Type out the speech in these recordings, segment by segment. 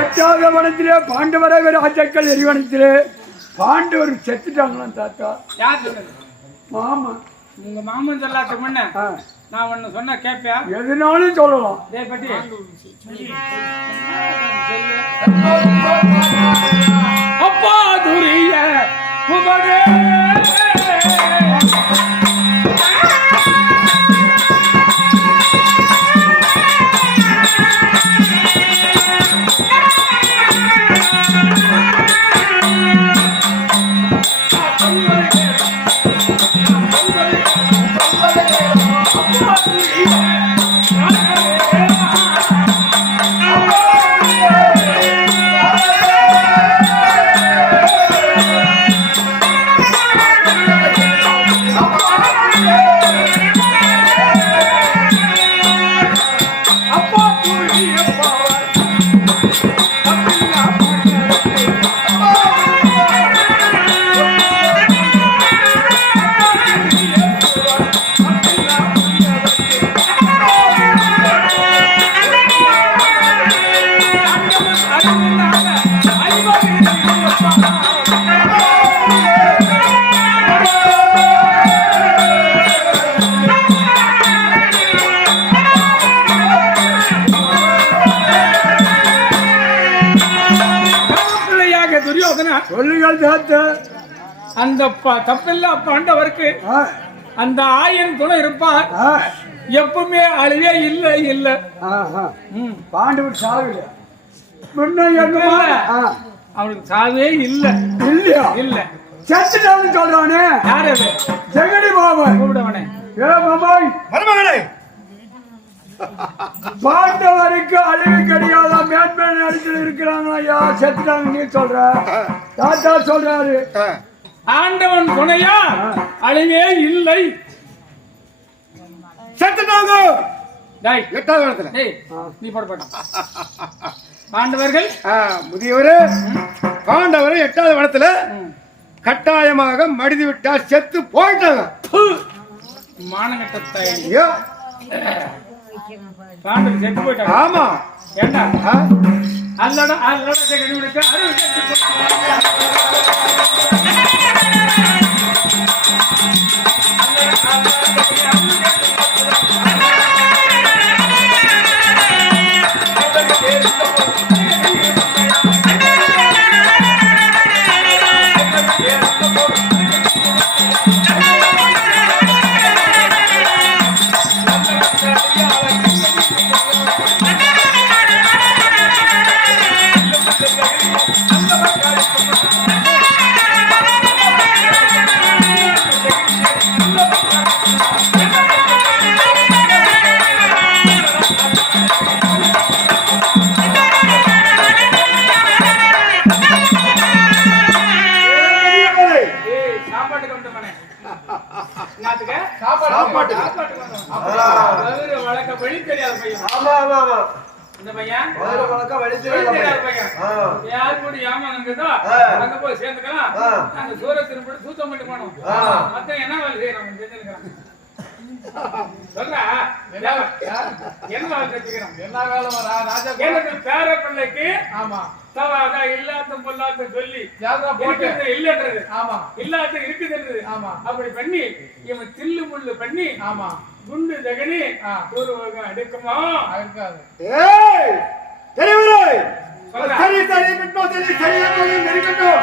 எட்டாவது வனத்திலே பாண்டவரை ராஜாக்கள் எரிவனத்திலே பாண்டவர் செத்துட்டாங்களாம் தாத்தா. யார் சொன்னது? மாமா. உங்க மாமன் சொல்லாத முன்ன நான் ஒண்ணு சொன்னா கேட்பியா? எதுனாலும் சொல்லலாம். பத்தி அப்பா துரிய குமரே அந்த தப்பில்லா பாண்டவருக்கு அந்த ஆயன் துணை இருப்பார். எப்பவுமே அழிவே இல்லை இல்லை. பாண்டவர் சாகல அவனுக்கு சாவே இல்லை. இல்லையா? இல்ல செத்துட்டான்னு சொல்றானே. யாரு? ஜெகடி பாபன். கூப்பிடுவானே. ஏ பாபாய் மருமகனே, பாண்டவருக்கு அழிவு கிடையாத மேன்மேன் இடத்துல இருக்கிறாங்களா? ஐயா செத்துட்டாங்க நீ சொல்ற. தாத்தா சொல்றாரு ஆண்டவன் துணையா அழிவே இல்லை. செத்துட்டாங்க. எட்டாவது இடத்துல நீ போட பாண்டவர்கள் முதியவரு பாண்டவர் எட்டாவது இடத்துல கட்டாயமாக மடிந்து விட்டார். செத்து போயிட்டாங்க. மானகட்ட பாண்டவர் செத்து போயிட்டாங்க. ஆமா. ஏண்டா அல்லடா அல்லடா ஜெகனுக்கு அருள் செத்து அப்படி பண்ணி இவன் தில்லு முள்ளு பண்ணி குண்டு ஜெகனி ஒரு அடுக்குமா இருக்காது. சரி சரி விட்டோம். சரி சரியாக நெருக்கட்டும்.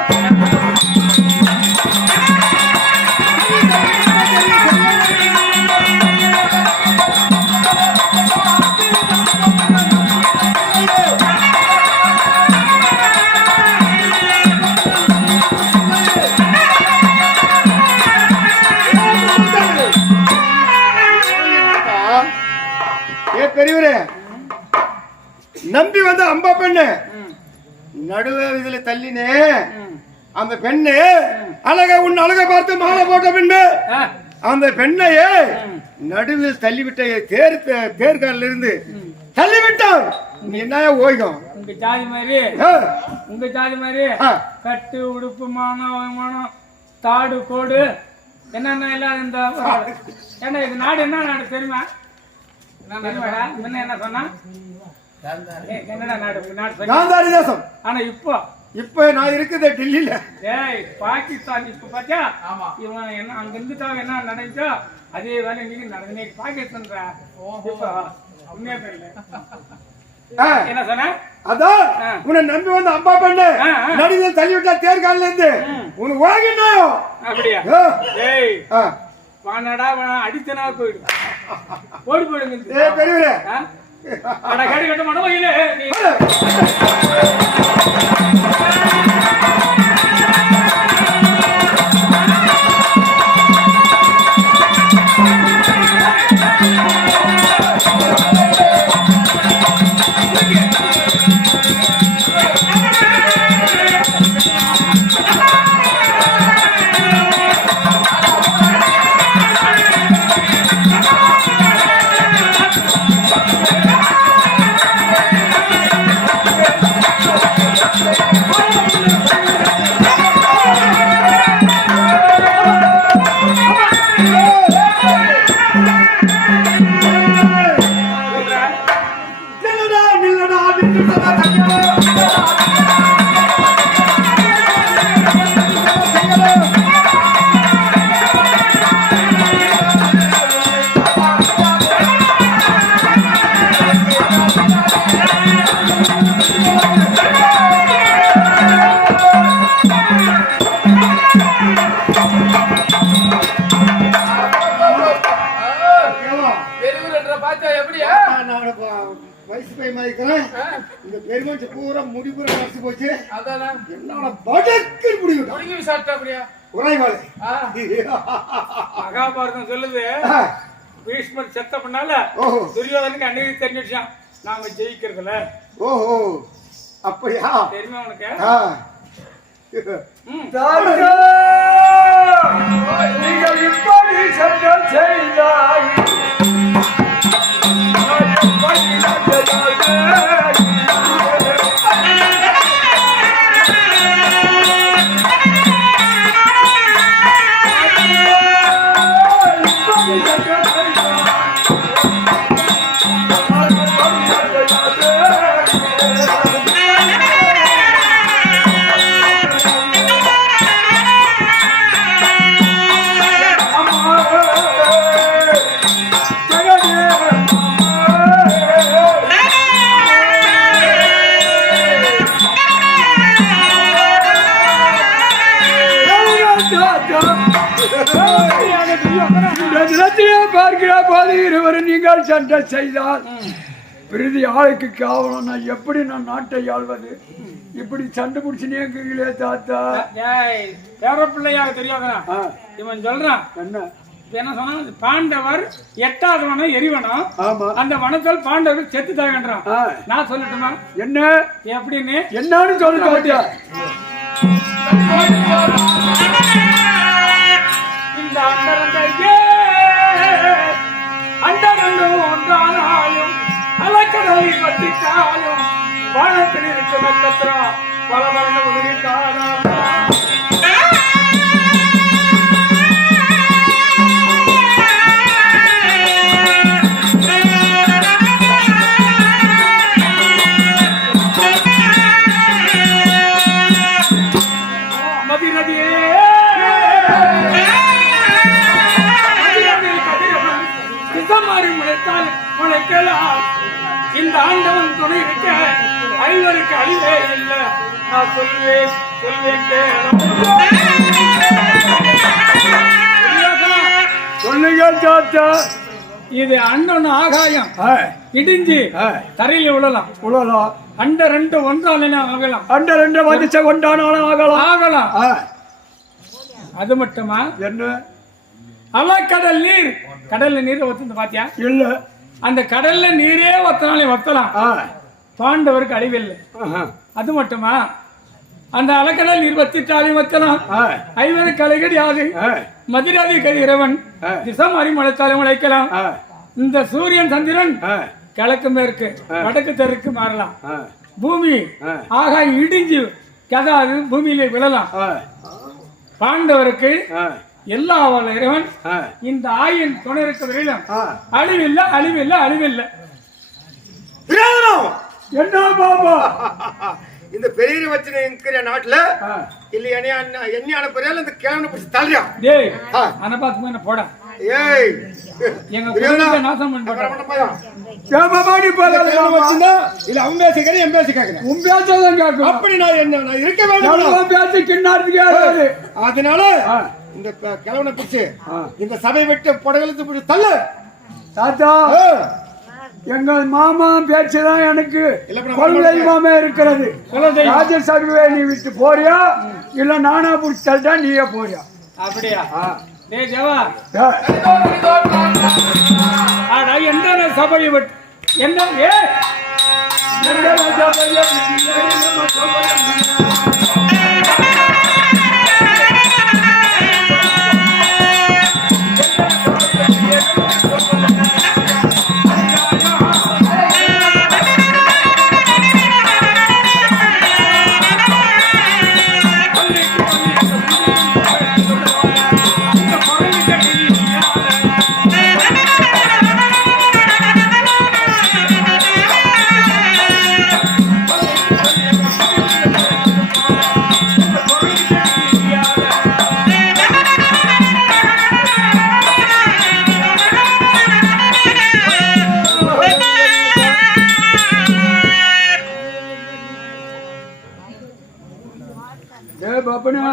பெரியவரே, நம்பி வந்து அம்பா பெண்ணு நடுவே இதுல தள்ளினே அந்த பெண்ணு அழகா உன் அழகை பார்த்து மாலை போட்ட பெண்ணு அந்த பெண்ணையே நடுவில் தள்ளிவிட்ட தேர்காலில் இருந்து தள்ளிவிட்டான். நீ என்ன ஓய்கம்? உங்க ஜாதி மாதிரி கட்டு உடுப்பு மானம் தாடு கோடு என்னென்ன எல்லாம் இந்த ஏன்னா இது நாடு என்ன நாடு தெரியுமா? முன்ன என்ன சொன்னா என்னடா நாடு நாடு காந்தாரி தேசம். ஆனா இப்போ இப்ப நான் இருக்குது டெல்லியில. ஏய் பாகிஸ்தான் இப்ப பாத்தியா இவன் என்ன அங்க இருந்துட்டா என்ன நடந்துச்சோ அதே வேலை நீங்க நடந்தே பாகிஸ்தான்டா இப்போ உண்மையா தெரியல என்ன சொன்ன அதான் உன்னை நம்பி வந்து அம்மா பண்ணு நடுவில் தள்ளி விட்டா தேர்காலில இருந்து உனக்கு வாங்கினாயோ அப்படியா ஏய் வானடா அடித்தனா போயிடு ஓடி போயிடுங்க ஏய் பெரியவரே அட கடி கட்ட மாட்டோம் இல்ல வயசு பையன் இருக்கிறேன். இந்த பெருமனுக்கு பூரா முடி பூரா நடிச்சு போச்சு. என்னோட படக்கு முடிவு உரைவாளை மகாபாரதம் சொல்லுது பீஷ்மர் செத்த பண்ணால துரியோதனுக்கு அன்னைக்கு தெரிஞ்சிடுச்சான் நாம ஜெயிக்கிறதுல. ஓஹோ அப்படியா தெரியுமா உனக்கு? நீங்கள் இப்படி சட்டம் செய்தாய் பார்க்கிற போது இருவர் நீங்கள் சண்டை செய்தால் பிரதி ஆளுக்கு காவலம்னா எப்படி நான் நாட்டை ஆள்வது? இப்படி சண்டை பிடிச்சுனே இருக்கீங்களே தாத்தா. பேர பிள்ளையாக தெரியாதா இவன் சொல்றான் என்ன என்ன சொன்னா பாண்டவர் 8வது வனம் எரிவனம் அந்த வனத்தில் பாண்டவர் செத்து தாங்கன்றான். நான் சொல்லட்டுமா என்ன எப்படின்னு? என்னன்னு சொல்ல தாத்தா. இந்த அண்டரண்டும் ஒன்றானாலும் அலக்கடலில் வத்திட்டாலும் வானத்தில் இருக்க நட்சத்திரம் பல மரண உதவிட்டாலும் மதிநதியே மாறி முளைத்தால் முளைக்கலாம். இந்த ஆண்டவன் துணை இருக்க ஐவருக்கு அழிவே இல்லை. நான் சொல்வேன் சொல்லுங்க தாத்தா. இது அண்டன் ஆகாயம் இடிஞ்சு தரையில விழலாம். அண்ட ரெண்டு ஒன்றாலும் ஆகலாம். அண்ட ரெண்டு மதிச்ச கொண்டானாலும் ஆகலாம். அது மட்டுமா என்ன அலக்கடல் நீர் கடல்ல நீர் ஒத்து பாத்தியா? இல்ல. அந்த கடல்ல நீரே ஒத்தனாலே ஒத்தலாம். பாண்டவருக்கு அழிவில்லை. அது மட்டுமா அந்த அலக்கடல் நீர் வத்திட்டாலையும் வத்தலாம். ஐவருக்கு அலைகள் யாது? மதிராதி கதிரவன் திசம் அறிமுளைத்தாலும் உழைக்கலாம். இந்த சூரியன் சந்திரன் கிழக்கு மேற்கு வடக்கு தெற்கு மாறலாம். பூமி ஆகாயம் இடிஞ்சு கதாது பூமியிலே விழலாம். பாண்டவருக்கு எல்லா இறைவன் இந்த ஆயின் துணை இருக்க வரையிலும் அழிவில்லை. என்ன பாபா இந்த பெரிய வச்சு இருக்கிற நாட்டுல ஆ. இல்ல என்ன அனுப்புறியால இந்த கிழவனை பிடிச்சி தள்ளியா டேய் ஆ. அனபாத்து என்ன போடா ஏய் எங்க புரியுதா? குடும்பத்தை நாசம் பண்ணிட்டு அப்புறம் என்ன பையன்? ஏன் பாபா நீ இந்த போகாத கிழவனை பாபா? வச்சுன்னா, இல்ல அவன் பேச கேட்கிறேன், என் பேச கேட்கிறேன். உன் பேச்சதான் கேட்கணும் அப்படி நான் இருக்க வேண்டும். எவ்வளவு பேச்சு கிண்ணாருக்கு ஏறாது. அதனால ஆ. இந்த கிழவனை பிடிச்சு ஆ. இந்த இந்த சபை விட்டு புடகளுக்கு பிடிச்சி தள்ளு. தாத்தா ஆ. எங்கள் மாமா பேச்சுதான் எனக்கு இல்ல, இப்ப கொள்கை மாமா இருக்கிறது. ராஜசபையை நீ விட்டு போறியா இல்ல நானா புடிச்சு தள்ளிட்டா நீயே போறியா? அப்படியா டேய் தேவா ஏ, ஆடா எந்த சபையை விட்டு என்ன ஏ எந்த ராஜசபையை விட்டு நம்ம சபையை ஏ பாப்பனா